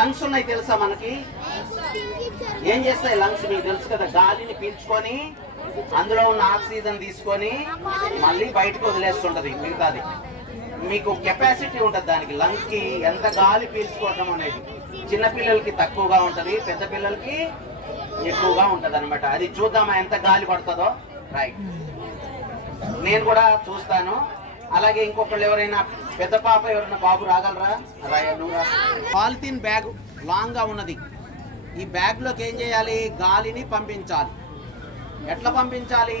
Lungs ఉన్నాయి తెలుసా మనకి? ఏం చేస్తాయి లంగ్స్? మీకు తెలుసు కదా, గాలిని పీల్చుకొని అందులో ఉన్న ఆక్సిజన్ తీసుకొని మళ్ళీ బయటకు వదిలేస్తుంటది. మిగతాది మీకు కెపాసిటీ ఉంటుంది దానికి. లంగ్ కి ఎంత గాలి పీల్చుకోవటం అనేది చిన్నపిల్లలకి తక్కువగా ఉంటది, పెద్ద పిల్లలకి ఎక్కువగా ఉంటది అనమాట. అది చూద్దామా ఎంత గాలి పడుతుందో. రైట్, నేను కూడా చూస్తాను. అలాగే ఇంకొకళ్ళు ఎవరైనా పెద్ద పాప ఎవరైనా బాబు రాగలరా? పాలిథిన్ బ్యాగ్ లాంగ్ గా ఉన్నది. ఈ బ్యాగ్ లోకి ఏం చేయాలి? గాలిని పంపించాలి. ఎట్లా పంపించాలి?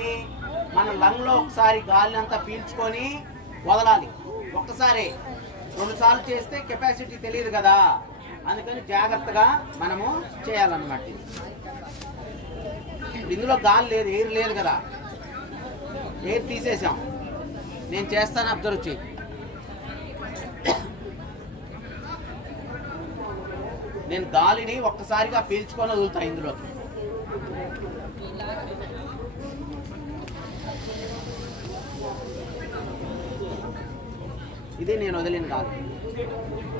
మన లంగ్ లో ఒకసారి గాలిని అంతా పీల్చుకొని వదలాలి. ఒక్కసారి 2 సార్లు చేస్తే కెపాసిటీ తెలియదు కదా, అందుకని జాగ్రత్తగా మనము చేయాలన్నమాట. ఇందులో గాలి లేదు, ఎయిర్ లేదు కదా, ఎయిర్ తీసేసాం. నేను చేస్తాను, అబ్జర్వ్ చేయి. నేను గాలిని ఒక్కసారిగా పీల్చుకొని వదులుతాను ఇందులోకి. ఇది నేను వదిలిన గాలి.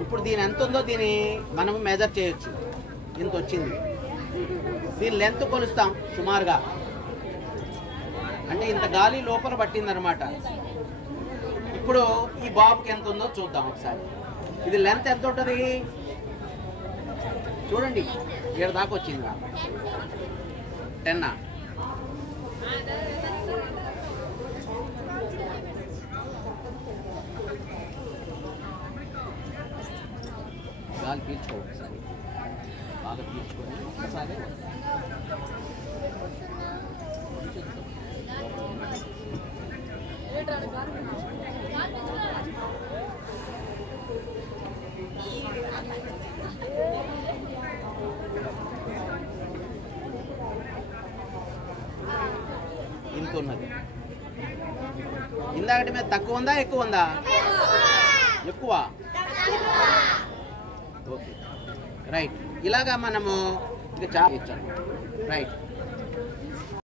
ఇప్పుడు దీని ఎంత ఉందో దీన్ని మనం మెజర్ చేయొచ్చు. ఇంత వచ్చింది. దీని లెంత్ కొలుస్తాం సుమారుగా, అంటే ఇంత గాలి లోపల పట్టిందనమాట. ఇప్పుడు ఈ బాబుకి ఎంత ఉందో చూద్దాం ఒకసారి. ఇది లెంత్ ఎంత ఉంటుంది చూడండి. 7 దాకా వచ్చింది. 10 గాలి పీల్చుకో ఒకసారి, బాగా పీల్చుకొని ఒకసారి. ఇంత ఉన్నది. ఇందాకటి మీద తక్కువ ఉందా ఎక్కువ ఉందా? ఎక్కువ. Okay, right. ఇలాగా మనము ఇక చాలా ఇచ్చాము. రైట్.